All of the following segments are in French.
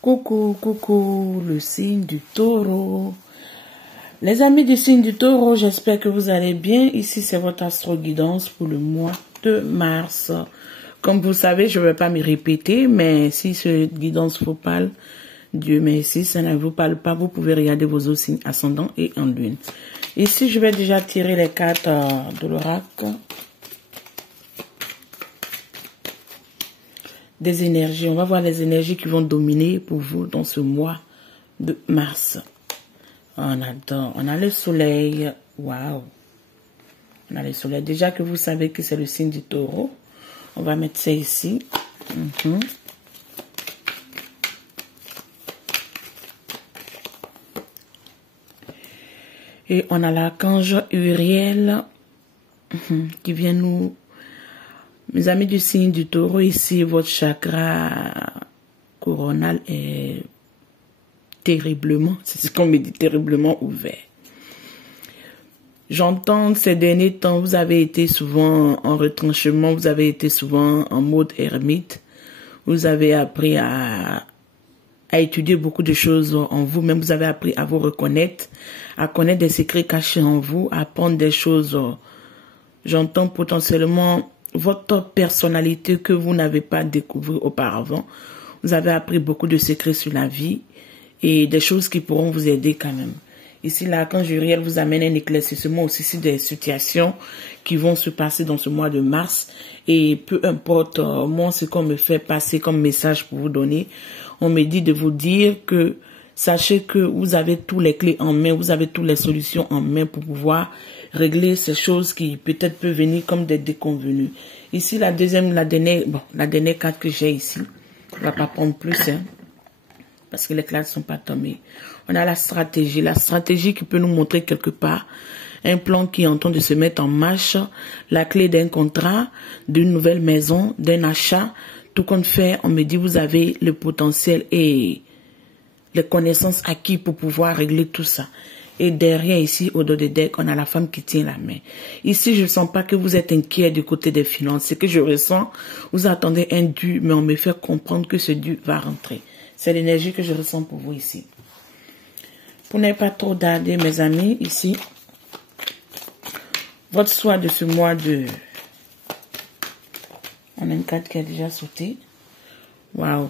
Coucou, coucou, le signe du taureau. Les amis du signe du taureau, j'espère que vous allez bien. Ici, c'est votre astro-guidance pour le mois de mars. Comme vous savez, je ne vais pas me répéter, mais si ce guidance vous parle, Dieu merci, ça ne vous parle pas, vous pouvez regarder vos autres signes ascendants et en lune. Ici, je vais déjà tirer les cartes de l'oracle. Des énergies. On va voir les énergies qui vont dominer pour vous dans ce mois de mars. On adore. On a le soleil. Waouh. On a le soleil. Déjà que vous savez que c'est le signe du taureau. On va mettre ça ici. Et on a l'archange Uriel qui vient nous... Mes amis du signe du taureau, ici, votre chakra coronal est terriblement, c'est ce qu'on me dit, terriblement ouvert. J'entends que ces derniers temps, vous avez été souvent en retranchement, vous avez été souvent en mode ermite. Vous avez appris à étudier beaucoup de choses en vous-même, vous avez appris à vous reconnaître, à connaître des secrets cachés en vous, à apprendre des choses. J'entends potentiellement votre personnalité que vous n'avez pas découvert auparavant. Vous avez appris beaucoup de secrets sur la vie et des choses qui pourront vous aider quand même. Ici, l'archange Uriel vous amène un éclaircissement aussi sur des situations qui vont se passer dans ce mois de mars. Et peu importe, moi, ce qu'on me fait passer comme message pour vous donner, on me dit de vous dire que sachez que vous avez toutes les clés en main, vous avez toutes les solutions en main pour pouvoir régler ces choses qui peut-être peuvent venir comme des déconvenues. Ici, la dernière carte que j'ai ici, on va pas prendre plus, parce que les cartes sont pas tombées. On a la stratégie qui peut nous montrer quelque part un plan qui est en train de se mettre en marche, la clé d'un contrat, d'une nouvelle maison, d'un achat, tout compte fait, on me dit vous avez le potentiel et les connaissances acquises pour pouvoir régler tout ça. Et derrière ici, au dos des decks, on a la femme qui tient la main. Ici, je ne sens pas que vous êtes inquiet du côté des finances. Ce que je ressens, vous attendez un dû, mais on me fait comprendre que ce dû va rentrer. C'est l'énergie que je ressens pour vous ici. Pour ne pas trop darder, mes amis, ici, votre soir de ce mois de... On a une carte qui a déjà sauté. Waouh.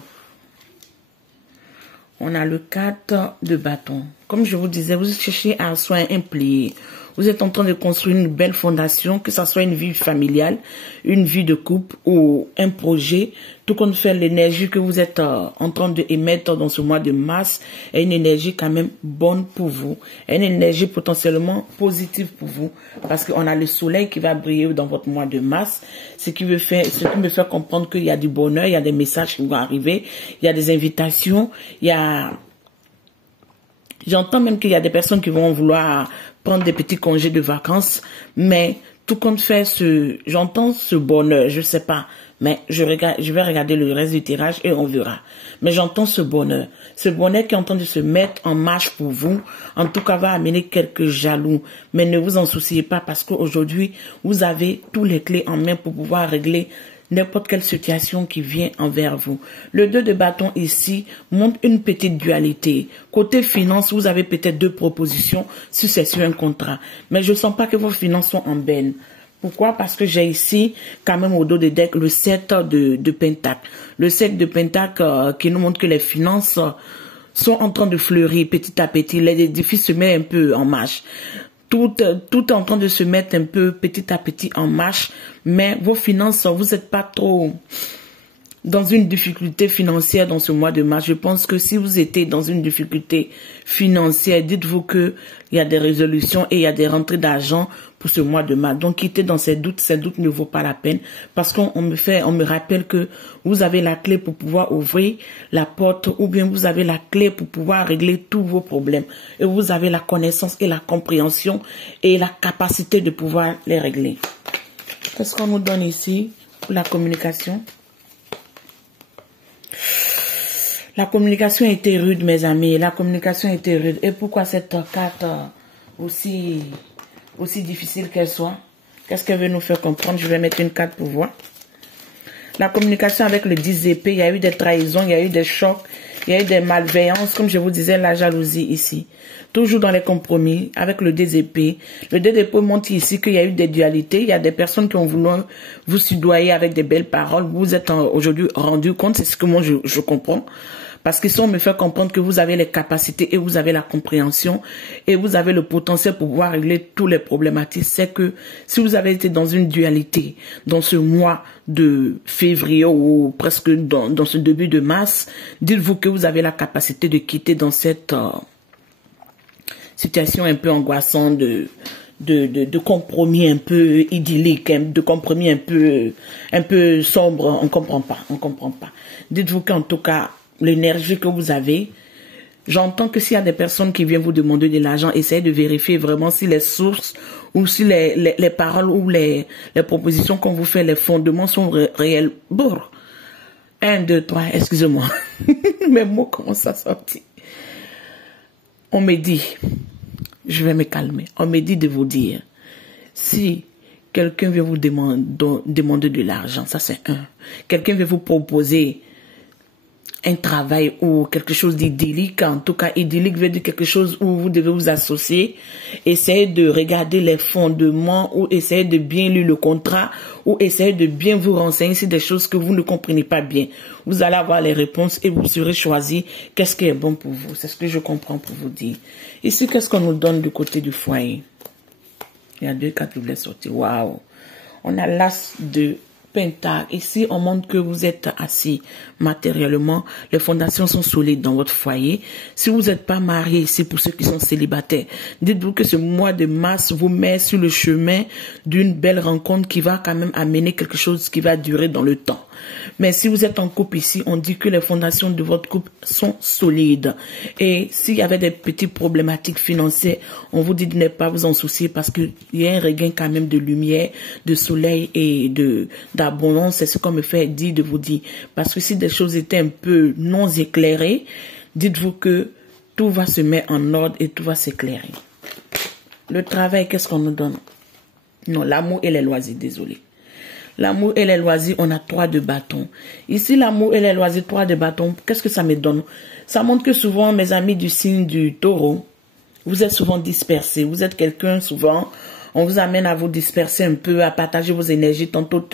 On a le 4 de bâton. Comme je vous disais, vous cherchez un soin impliqué. Vous êtes en train de construire une belle fondation, que ce soit une vie familiale, une vie de couple ou un projet. Tout compte fait, l'énergie que vous êtes en train d'émettre dans ce mois de mars est une énergie quand même bonne pour vous. Une énergie potentiellement positive pour vous. Parce qu'on a le soleil qui va briller dans votre mois de mars. Ce qui me fait comprendre qu'il y a du bonheur, il y a des messages qui vont arriver, il y a des invitations, il y a... J'entends même qu'il y a des personnes qui vont vouloir prendre des petits congés de vacances, mais tout compte fait, j'entends ce bonheur, je sais pas, mais je vais regarder le reste du tirage et on verra. Mais j'entends ce bonheur qui est en train de se mettre en marche pour vous, en tout cas va amener quelques jaloux, mais ne vous en souciez pas parce qu'aujourd'hui, vous avez tous les clés en main pour pouvoir régler n'importe quelle situation qui vient envers vous. Le 2 de bâton ici montre une petite dualité. Côté finance, vous avez peut-être deux propositions si c'est sur un contrat. Mais je ne sens pas que vos finances sont en berne. Pourquoi? Parce que j'ai ici, quand même au dos des decks, le 7 de pentacle. Le 7 de pentacle qui nous montre que les finances sont en train de fleurir petit à petit. L'édifice se met un peu en marche. Tout est en train de se mettre un peu petit à petit en marche, mais vos finances, vous n'êtes pas trop dans une difficulté financière dans ce mois de mars. Je pense que si vous étiez dans une difficulté financière, dites-vous que il y a des résolutions et il y a des rentrées d'argent pour ce mois de mars. Donc, quittez dans ces doutes ne vaut pas la peine parce qu'on me rappelle que vous avez la clé pour pouvoir ouvrir la porte ou bien vous avez la clé pour pouvoir régler tous vos problèmes et vous avez la connaissance et la compréhension et la capacité de pouvoir les régler. Qu'est-ce qu'on nous donne ici pour la communication? La communication était rude, mes amis. La communication était rude. Et pourquoi cette carte aussi difficile qu'elle soit? Qu'est-ce qu'elle veut nous faire comprendre? Je vais mettre une carte pour voir. La communication avec le 10 épées, il y a eu des trahisons, il y a eu des chocs, Il y a eu des malveillances, comme je vous disais, la jalousie ici. Toujours dans les compromis, avec le DZP. Le DZP montre ici qu'il y a eu des dualités. Il y a des personnes qui ont voulu vous soudoyer avec des belles paroles. Vous vous êtes aujourd'hui rendu compte, c'est ce que moi je comprends. Parce qu'ils sont me faire comprendre que vous avez les capacités et vous avez la compréhension et vous avez le potentiel pour pouvoir régler tous les problématiques. C'est que si vous avez été dans une dualité dans ce mois de février ou presque dans ce début de mars, dites-vous que vous avez la capacité de quitter dans cette situation un peu angoissante de compromis un peu idyllique, de compromis un peu sombre. On comprend pas. Dites-vous qu'en tout cas, l'énergie que vous avez, j'entends que s'il y a des personnes qui viennent vous demander de l'argent, essayez de vérifier vraiment si les sources ou si les paroles ou les propositions qu'on vous fait, les fondements sont réels. Bon, 1, 2, 3, excusez-moi, mes mots commencent à sortir. On me dit, je vais me calmer, on me dit de vous dire, si quelqu'un vient vous demander de l'argent, ça c'est un. Quelqu'un vient vous proposer un travail ou quelque chose d'idyllique, en tout cas idyllique veut dire quelque chose où vous devez vous associer, essayez de regarder les fondements ou essayez de bien lire le contrat ou essayez de bien vous renseigner sur des choses que vous ne comprenez pas bien. Vous allez avoir les réponses et vous serez choisi qu'est-ce qui est bon pour vous. C'est ce que je comprends pour vous dire. Ici, qu'est-ce qu'on nous donne du côté du foyer? Il y a 2 cartes qui voulaient sortir. Waouh! On a l'as de Pentacle. Ici, on montre que vous êtes assis matériellement. Les fondations sont solides dans votre foyer. Si vous n'êtes pas marié, c'est pour ceux qui sont célibataires. Dites-vous que ce mois de mars vous met sur le chemin d'une belle rencontre qui va quand même amener quelque chose qui va durer dans le temps. Mais si vous êtes en couple ici, on dit que les fondations de votre couple sont solides. Et s'il y avait des petites problématiques financières, on vous dit de ne pas vous en soucier parce qu'il y a un regain quand même de lumière, de soleil et d'abondance. C'est ce qu'on me fait dire de vous dire. Parce que si des choses étaient un peu non éclairées, dites-vous que tout va se mettre en ordre et tout va s'éclairer. Le travail, qu'est-ce qu'on nous donne? Non, l'amour et les loisirs, désolé. L'amour et les loisirs, on a 3 de bâtons. Ici, l'amour et les loisirs, 3 de bâtons, qu'est-ce que ça me donne? Ça montre que souvent, mes amis du signe du taureau, vous êtes souvent dispersés. Vous êtes quelqu'un, souvent, on vous amène à vous disperser un peu, à partager vos énergies. Tantôt,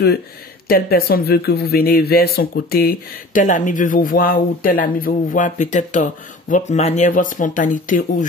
telle personne veut que vous veniez vers son côté, tel ami veut vous voir ou tel ami veut vous voir, peut-être votre manière, votre spontanéité ou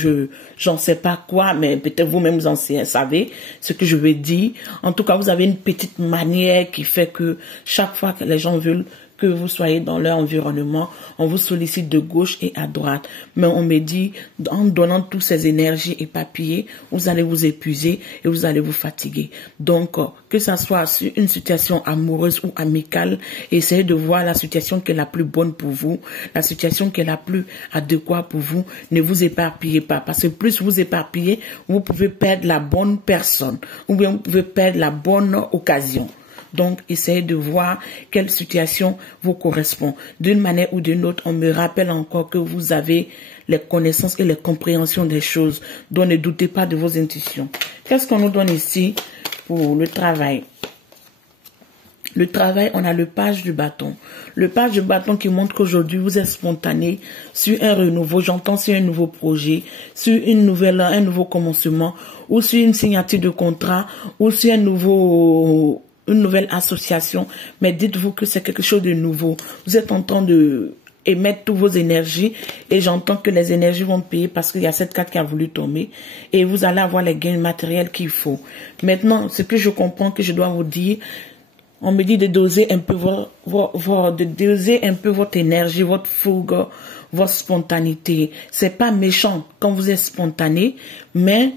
j'en sais pas quoi, mais peut-être vous-même vous en savez ce que je veux dire. En tout cas, vous avez une petite manière qui fait que chaque fois que les gens veulent que vous soyez dans leur environnement, on vous sollicite de gauche et à droite. Mais on me dit, en donnant toutes ces énergies éparpillées, vous allez vous épuiser et vous allez vous fatiguer. Donc, que ça soit sur une situation amoureuse ou amicale, essayez de voir la situation qui est la plus bonne pour vous, la situation qui est la plus adéquate pour vous. Ne vous éparpillez pas, parce que plus vous éparpillez, vous pouvez perdre la bonne personne, ou bien vous pouvez perdre la bonne occasion. Donc, essayez de voir quelle situation vous correspond. D'une manière ou d'une autre, on me rappelle encore que vous avez les connaissances et les compréhensions des choses. Donc, ne doutez pas de vos intuitions. Qu'est-ce qu'on nous donne ici pour le travail? Le travail, on a le page du bâton. Le page du bâton qui montre qu'aujourd'hui, vous êtes spontané sur un renouveau. J'entends sur un nouveau projet, sur un nouveau commencement, ou sur une signature de contrat, ou sur une nouvelle association, mais dites-vous que c'est quelque chose de nouveau. Vous êtes en train de émettre toutes vos énergies et j'entends que les énergies vont payer parce qu'il y a cette carte qui a voulu tomber et vous allez avoir les gains matériels qu'il faut. Maintenant, ce que je comprends que je dois vous dire, on me dit de doser un peu votre énergie, votre fougue, votre spontanéité. C'est pas méchant quand vous êtes spontané, mais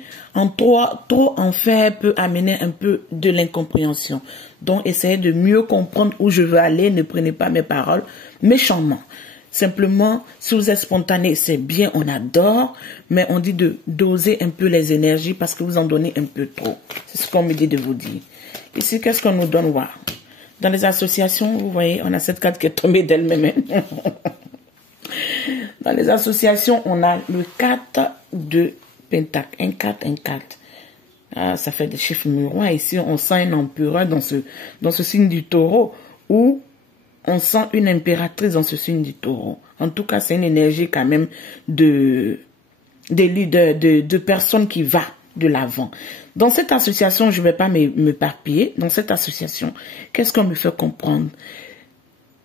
trop en faire peut amener un peu de l'incompréhension. Donc, essayez de mieux comprendre où je veux aller. Ne prenez pas mes paroles méchamment. Simplement, si vous êtes spontané, c'est bien, on adore, mais on dit de doser un peu les énergies parce que vous en donnez un peu trop. C'est ce qu'on me dit de vous dire. Ici, qu'est-ce qu'on nous donne? Wow. Dans les associations, vous voyez, on a cette carte qui est tombée d'elle-même. Dans les associations, on a le 4 de Pentacle. Un 4. Ah, ça fait des chiffres miroirs. Ici, on sent un empereur dans ce signe du taureau ou on sent une impératrice dans ce signe du taureau. En tout cas, c'est une énergie quand même de leaders, de personnes qui va de l'avant. Dans cette association, je ne vais pas m'éparpiller. Dans cette association, qu'est-ce qu'on me fait comprendre?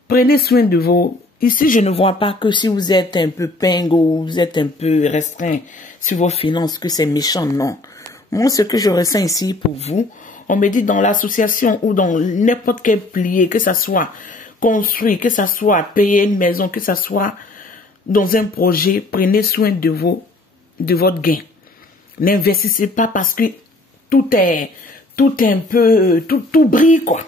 Prenez soin de vos... Ici, je ne vois pas que si vous êtes un peu pingo ou vous êtes un peu restreint sur vos finances, que c'est méchant, non. Moi, ce que je ressens ici pour vous, on me dit dans l'association ou dans n'importe quel pilier, que ça soit construit, que ça soit payer une maison, que ça soit dans un projet, prenez soin de votre gain. N'investissez pas parce que tout brille, quoi.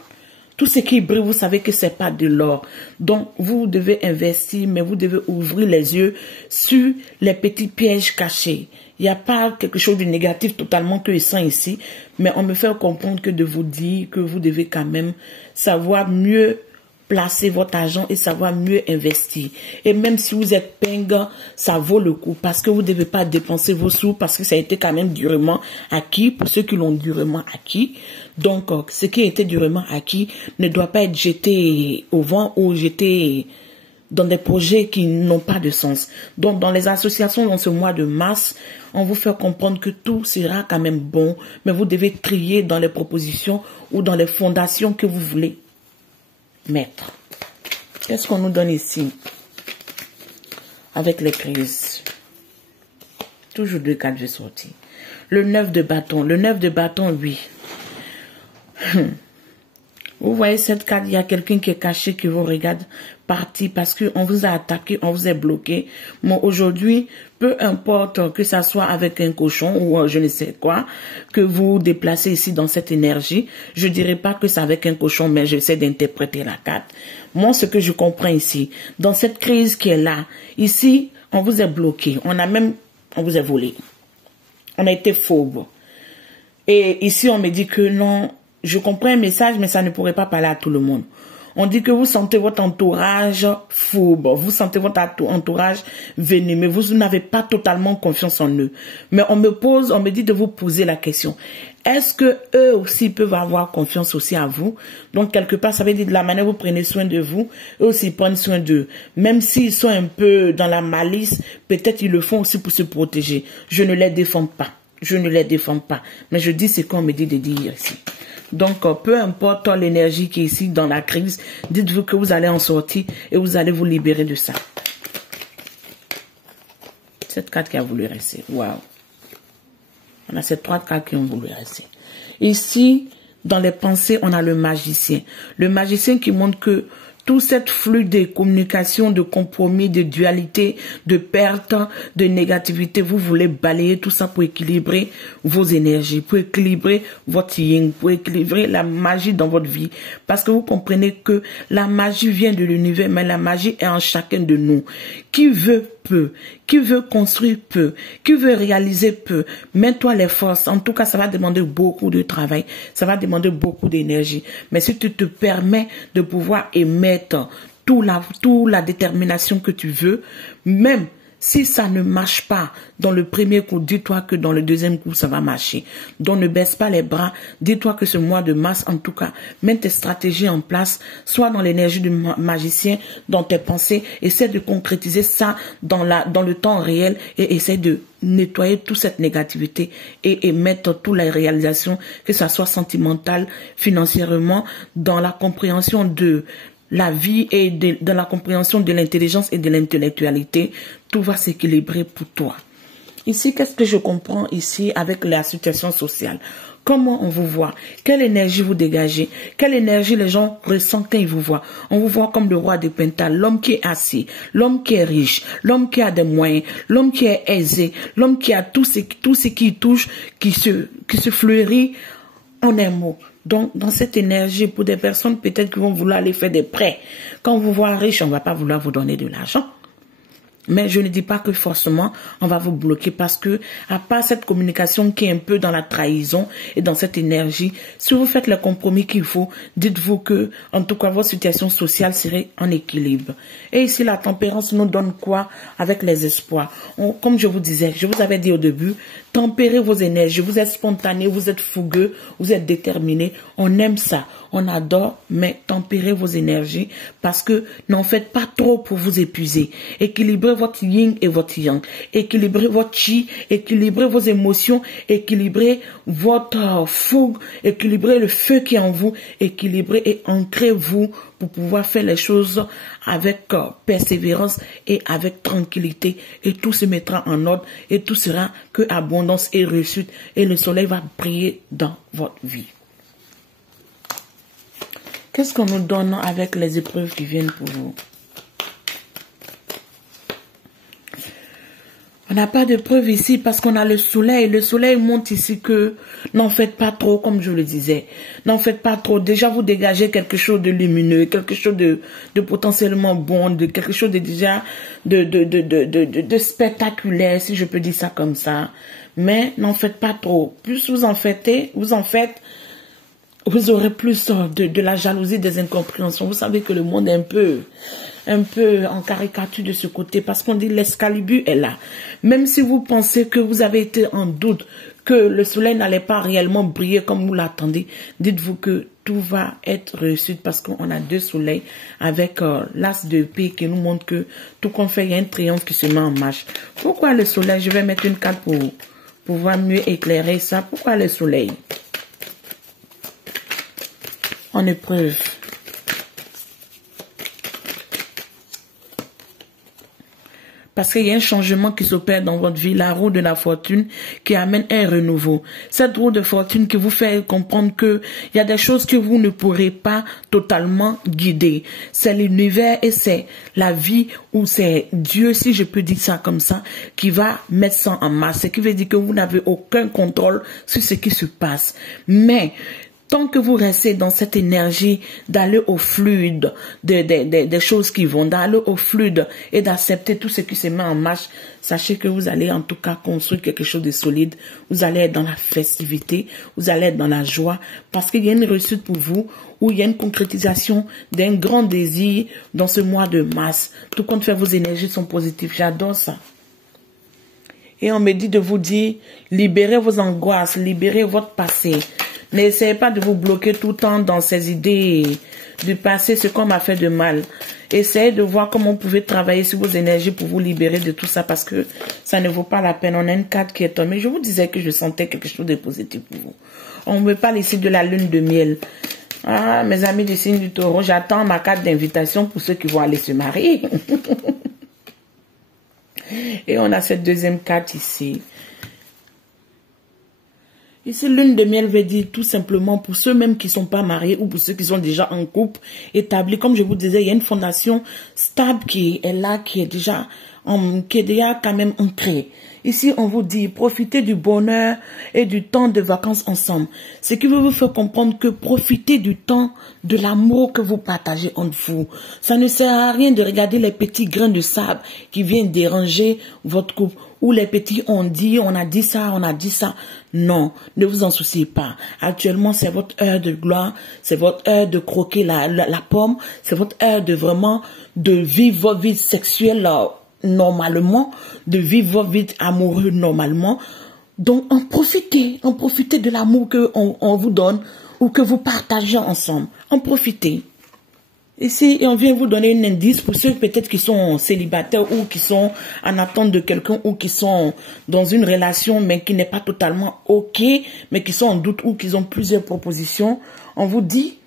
Tout ce qui brille, vous savez que c'est pas de l'or. Donc, vous devez investir, mais vous devez ouvrir les yeux sur les petits pièges cachés. Il n'y a pas quelque chose de négatif totalement que je sens ici, mais on me fait comprendre que de vous dire que vous devez quand même savoir mieux placer votre argent et savoir mieux investir. Et même si vous êtes pinga, ça vaut le coup parce que vous ne devez pas dépenser vos sous parce que ça a été quand même durement acquis pour ceux qui l'ont durement acquis. Donc, ce qui a été durement acquis ne doit pas être jeté au vent ou jeté dans des projets qui n'ont pas de sens. Donc, dans les associations, dans ce mois de mars, on vous fait comprendre que tout sera quand même bon, mais vous devez trier dans les propositions ou dans les fondations que vous voulez mettre. Qu'est-ce qu'on nous donne ici? Avec les crises. Toujours deux cartes de sortie. Le 9 de bâton. Le 9 de bâton, oui. Vous voyez cette carte, il y a quelqu'un qui est caché, qui vous regarde partir parce qu'on vous a attaqué, on vous a bloqué. Moi, aujourd'hui, peu importe que ça soit avec un cochon ou je ne sais quoi, que vous déplacez ici dans cette énergie, je dirais pas que c'est avec un cochon, mais j'essaie d'interpréter la carte. Moi, ce que je comprends ici, dans cette crise qui est là, ici, on vous a bloqué, on vous a volé. On a été phobe. Et ici, on me dit que non, je comprends un message, mais ça ne pourrait pas parler à tout le monde. On dit que vous sentez votre entourage fourbe, vous sentez votre entourage venimeux, vous n'avez pas totalement confiance en eux. Mais on me dit de vous poser la question. Est-ce que eux aussi peuvent avoir confiance aussi à vous? Donc, quelque part, ça veut dire de la manière où vous prenez soin de vous, eux aussi prennent soin d'eux. Même s'ils sont un peu dans la malice, peut-être ils le font aussi pour se protéger. Je ne les défends pas. Je ne les défends pas. Mais je dis ce qu'on me dit de dire ici. Donc, peu importe l'énergie qui est ici dans la crise, dites-vous que vous allez en sortir et vous allez vous libérer de ça. Cette carte qui a voulu rester. Waouh. On a ces trois cartes qui ont voulu rester. Ici, dans les pensées, on a le magicien. Le magicien qui montre que tout cette flux de communication, de compromis, de dualité, de perte, de négativité, vous voulez balayer tout ça pour équilibrer vos énergies, pour équilibrer votre yin, pour équilibrer la magie dans votre vie. Parce que vous comprenez que la magie vient de l'univers, mais la magie est en chacun de nous. Qui veut peut, qui veut construire peut, qui veut réaliser peut. Mets-toi les forces. En tout cas, ça va demander beaucoup de travail, ça va demander beaucoup d'énergie. Mais si tu te permets de pouvoir émettre toute la détermination que tu veux, même si ça ne marche pas dans le premier coup, dis-toi que dans le deuxième coup, ça va marcher. Donc, ne baisse pas les bras. Dis-toi que ce mois de mars, en tout cas, mets tes stratégies en place, soit dans l'énergie du magicien, dans tes pensées. Essaie de concrétiser ça dans le temps réel et essaie de nettoyer toute cette négativité et mettre toutes les réalisations, que ça soit sentimentale, financièrement, dans la compréhension de la vie et dans la compréhension de l'intelligence et de l'intellectualité, tout va s'équilibrer pour toi. Ici, qu'est-ce que je comprends ici avec la situation sociale? Comment on vous voit? Quelle énergie vous dégagez? Quelle énergie les gens ressentent quand ils vous voient? On vous voit comme le roi de Pentacles, l'homme qui est assis, l'homme qui est riche, l'homme qui a des moyens, l'homme qui est aisé, l'homme qui a tout ce qui touche, qui se fleurit en un mot. Donc, dans cette énergie, pour des personnes peut-être qui vont vouloir aller faire des prêts, quand on vous voit riche, on ne va pas vouloir vous donner de l'argent. Mais je ne dis pas que forcément, on va vous bloquer parce que, à part cette communication qui est un peu dans la trahison et dans cette énergie, si vous faites le compromis qu'il faut, dites-vous que, en tout cas, votre situation sociale serait en équilibre. Et ici, la tempérance nous donne quoi avec les espoirs? Comme je vous disais, je vous avais dit au début, tempérez vos énergies. Vous êtes spontané, vous êtes fougueux, vous êtes déterminé. On aime ça, on adore, mais tempérez vos énergies parce que n'en faites pas trop pour vous épuiser. Équilibrez votre yin et votre yang. Équilibrez votre chi, équilibrez vos émotions, équilibrez votre fougue, équilibrez le feu qui est en vous, équilibrez et ancrez-vous pour pouvoir faire les choses avec persévérance et avec tranquillité, et tout se mettra en ordre et tout sera que abondance et réussite, et le soleil va briller dans votre vie. Qu'est-ce qu'on nous donne avec les épreuves qui viennent pour vous? On n'a pas de preuve ici parce qu'on a le soleil. Le soleil montre ici que n'en faites pas trop, comme je le disais. N'en faites pas trop. Déjà, vous dégagez quelque chose de lumineux, quelque chose de potentiellement bon, de quelque chose de déjà de spectaculaire, si je peux dire ça comme ça. Mais n'en faites pas trop. Plus vous en faites, vous aurez plus de la jalousie, des incompréhensions. Vous savez que le monde est un peu en caricature de ce côté parce qu'on dit l'Excalibur est là. Même si vous pensez que vous avez été en doute, que le soleil n'allait pas réellement briller comme vous l'attendez, dites-vous que tout va être réussi parce qu'on a 2 soleils avec l'as de épée qui nous montre que tout qu'on fait, il y a un triomphe qui se met en marche. Pourquoi le soleil? Je vais mettre une carte pour pouvoir mieux éclairer ça. Pourquoi le soleil? En épreuve. Parce qu'il y a un changement qui s'opère dans votre vie, la roue de la fortune qui amène un renouveau. Cette roue de fortune qui vous fait comprendre que il y a des choses que vous ne pourrez pas totalement guider. C'est l'univers et c'est la vie ou c'est Dieu, si je peux dire ça comme ça, qui va mettre ça en marche. Ce qui veut dire que vous n'avez aucun contrôle sur ce qui se passe. Mais tant que vous restez dans cette énergie d'aller au fluide, des choses qui vont, d'aller au fluide et d'accepter tout ce qui se met en marche, sachez que vous allez en tout cas construire quelque chose de solide. Vous allez être dans la festivité, vous allez être dans la joie, parce qu'il y a une réussite pour vous, où il y a une concrétisation d'un grand désir dans ce mois de mars. Tout compte fait, vos énergies sont positives. J'adore ça. Et on me dit de vous dire, libérez vos angoisses, libérez votre passé. N'essayez pas de vous bloquer tout le temps dans ces idées du passé, ce qu'on m'a fait de mal. Essayez de voir comment vous pouvez travailler sur vos énergies pour vous libérer de tout ça parce que ça ne vaut pas la peine. On a une carte qui est tombée. Je vous disais que je sentais quelque chose de positif pour vous. On me parle ici de la lune de miel. Ah, mes amis du signe du taureau, j'attends ma carte d'invitation pour ceux qui vont aller se marier. Et on a cette deuxième carte ici. Ici, lune de miel veut dire tout simplement pour ceux même qui ne sont pas mariés ou pour ceux qui sont déjà en couple établi. Comme je vous disais, il y a une fondation stable qui est là, qui est déjà quand même ancrée. Ici, on vous dit, profitez du bonheur et du temps de vacances ensemble. Ce qui veut vous faire comprendre que profitez du temps de l'amour que vous partagez entre vous. Ça ne sert à rien de regarder les petits grains de sable qui viennent déranger votre couple. Ou les petits on a dit ça, on a dit ça. Non, ne vous en souciez pas. Actuellement, c'est votre heure de gloire, c'est votre heure de croquer la pomme, c'est votre heure de vraiment de vivre votre vie sexuelle normalement, de vivre votre vie amoureuse normalement. Donc, en profitez de l'amour qu'on vous donne ou que vous partagez ensemble. En profitez. Ici, on vient vous donner un indice pour ceux peut-être qui sont célibataires ou qui sont en attente de quelqu'un ou qui sont dans une relation mais qui n'est pas totalement OK, mais qui sont en doute ou qui ont plusieurs propositions. On vous dit,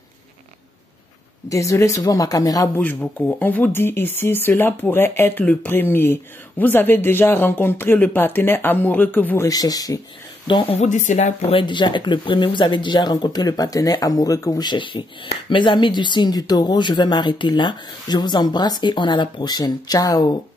désolé, souvent ma caméra bouge beaucoup. On vous dit ici, cela pourrait être le premier. Vous avez déjà rencontré le partenaire amoureux que vous recherchez. Donc, on vous dit cela pourrait déjà être le premier. Vous avez déjà rencontré le partenaire amoureux que vous cherchez. Mes amis du signe du taureau, je vais m'arrêter là. Je vous embrasse et on a la prochaine. Ciao.